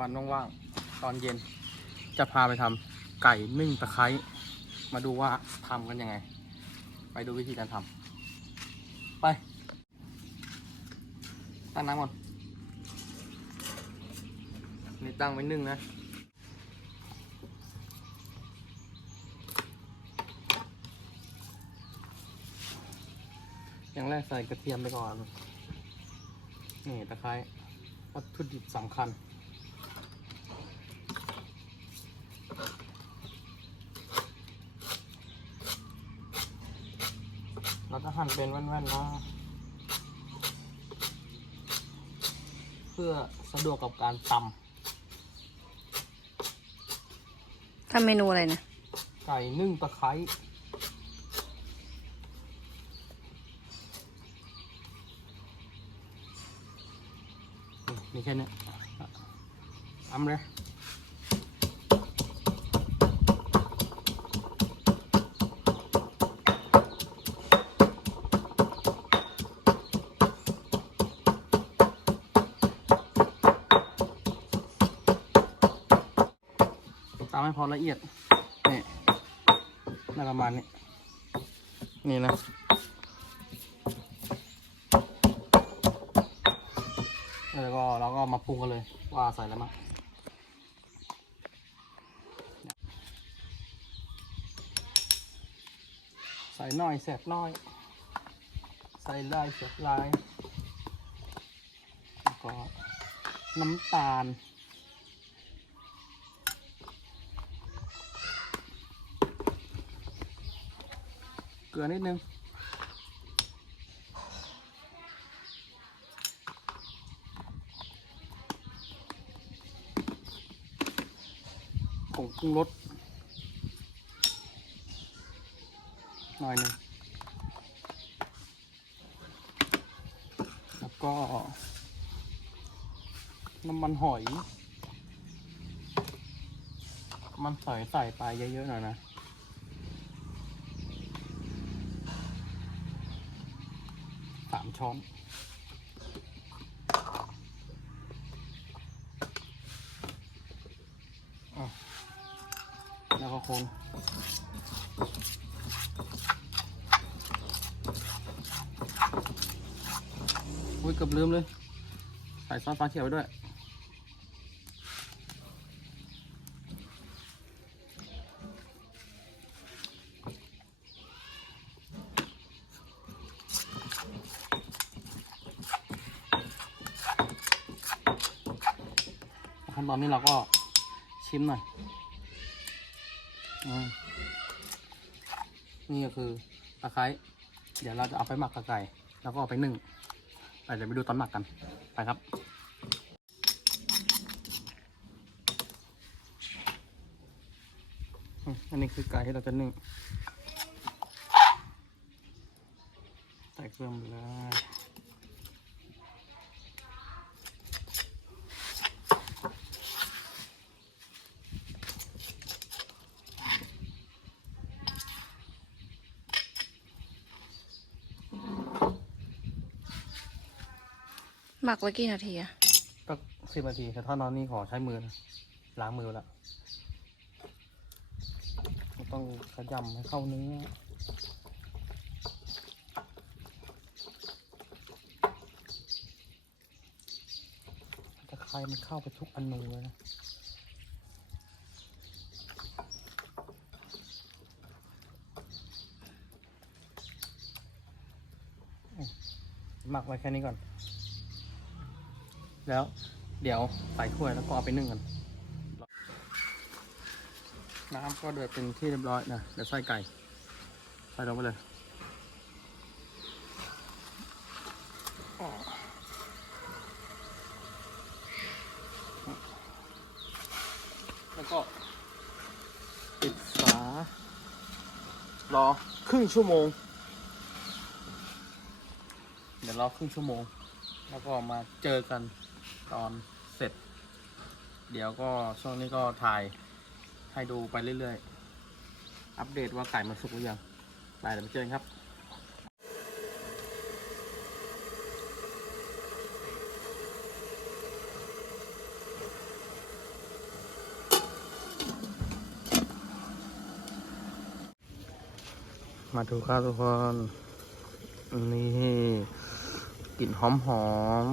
วันว่างๆ ตอนเย็น จะพาไปทำไก่นึ่งตะไคร้ มาดูว่าทำกันยังไง ไปดูวิธีการทำ ไป ตั้งน้ำก่อน นี่ตั้งไว้นึ่งนะอย่างแรกใส่กระเทียมไปก่อน นี่ตะไคร้วัตถุดิบสำคัญ เราจะ หั่นเป็นแว่นๆนะ เพื่อสะดวกกับการตทำเมนูอะไรนะำไก่นึ่งตะไคร้นี่มีแค่เนี้ยอ้ำเลย ตามให้พอละเอียดนี่น่าประมาณนี้นี่นะแล้วก็เราก็มาปรุงกันเลยว่าใส่อะไรบ้างใส่น้อยแสบน้อย ใส่ลายแสบลายแล้วก็น้ำตาล เกลือนิดนึงผงปรุงรสหน่อยหนึงแล้วก็ น้ำมันหอย มันใส่ใส่ไปเยอะๆหน่อยนะ สาม ช้อนแล้วก็คนอุ้ยเกือบลืมเลย ใส่ซอสฟ้าเขียวไปด้วย นตอนนี้เราก็ชิมหน่อยอนี่ก็คือตะไคร้เดี๋ยวเราจะเอาไปหมักกับไก่แล้วก็เอาไปนึ่งไปเดี๋ยวไปดูตอนหมักกันไปครับอันนี้คือไก่ที่เราจะนึ่งใส่เครื่องไปเลย หมักไว้กี่นาทีอะก็สิบนาทีแต่ถ้านอนนี่ขอใช้มือนะล้างมือแล้วต้องขยำให้เข้าเนื้อตะไคร้มันเข้าไปทุกอนูเลยนะหมักไว้แค่นี้ก่อน แล้วเดี๋ยวใส่ถ้วยแล้วก็เอาไปนึ่งกัน น้ำก็เดือดเป็นที่เรียบร้อยนะเดี๋ยวใส่ไก่ ใส่ลงไปเลยแล้วก็ปิดฝารอครึ่งชั่วโมง เดี๋ยวรอครึ่งชั่วโมง แล้วก็มาเจอกัน ตอนเสร็จ เดี๋ยวก็ช่วงนี้ก็ถ่ายให้ดูไปเรื่อยๆ อัปเดตว่าไก่มันสุกหรือยังไปเดี๋ยวไปเจอครับมาดูครับทุกคน นี่กลิ่นหอมหอม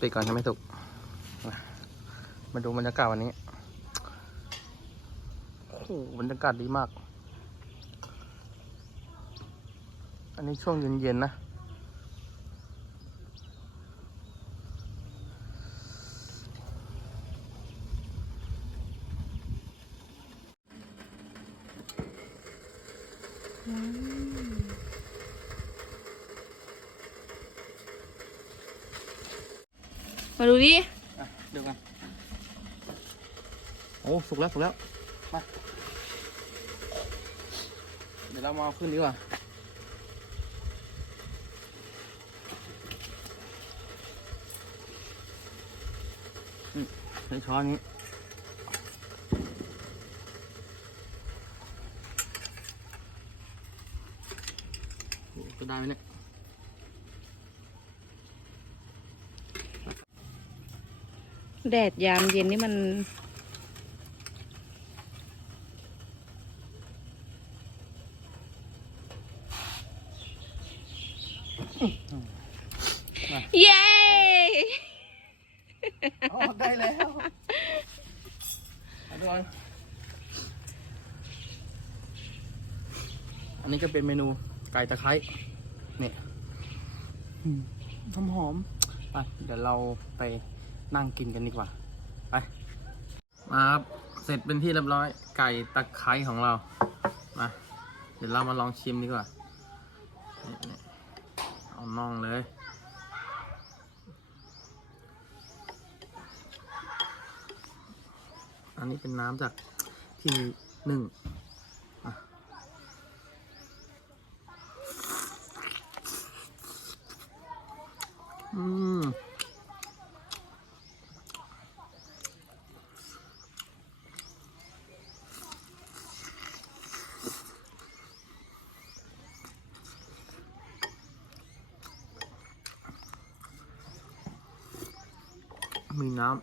ปิดก่อนใช่ไหมตุกมามาดูบรรยากาศวันนี้ โอ้โหบรรยากาศดีมาก อันนี้ช่วงเย็นๆนะ มาดูดิอะเดี๋ยวกันโอ้สุกแล้วสุกแล้วมาเดี๋ยวเรามาเอาขึ้นดีกว่าอืมใช้ช้อนนี้โอ้จะได้ไหมเนี่ย แดดยามเย็นนี่มัน เย้อ๋อได้แล้วทุกคนอันนี้ก็เป็นเมนูไก่ตะไคร้เนี่ยหอมหอมๆไปเดี๋ยวเราไป นั่งกินกันดีกว่า ไป มาครับ เสร็จเป็นที่เรียบร้อย ไก่ตะไคร้ของเรา มา เดี๋ยวเรามาลองชิมดีกว่า เอาน่องเลย อันนี้เป็นน้ำจากที่หนึ่ง น้ำ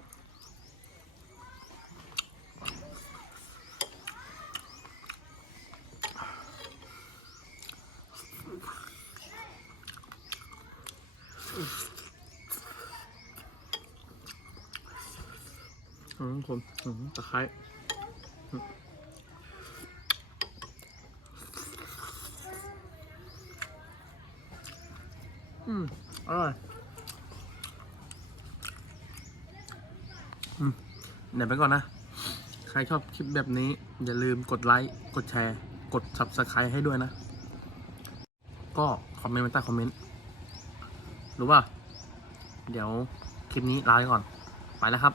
อืมคนอืมตะไคร้อืมอร่อย เดี๋ยวไปก่อนนะ ใครชอบคลิปแบบนี้ อย่าลืมกดไลค์ กดแชร์ กด subscribe ให้ด้วยนะ ก็คอมเมนต์ใต้คอมเมนต์รู้ป่ะ เดี๋ยวคลิปนี้ลาไปก่อน ไปแล้วครับ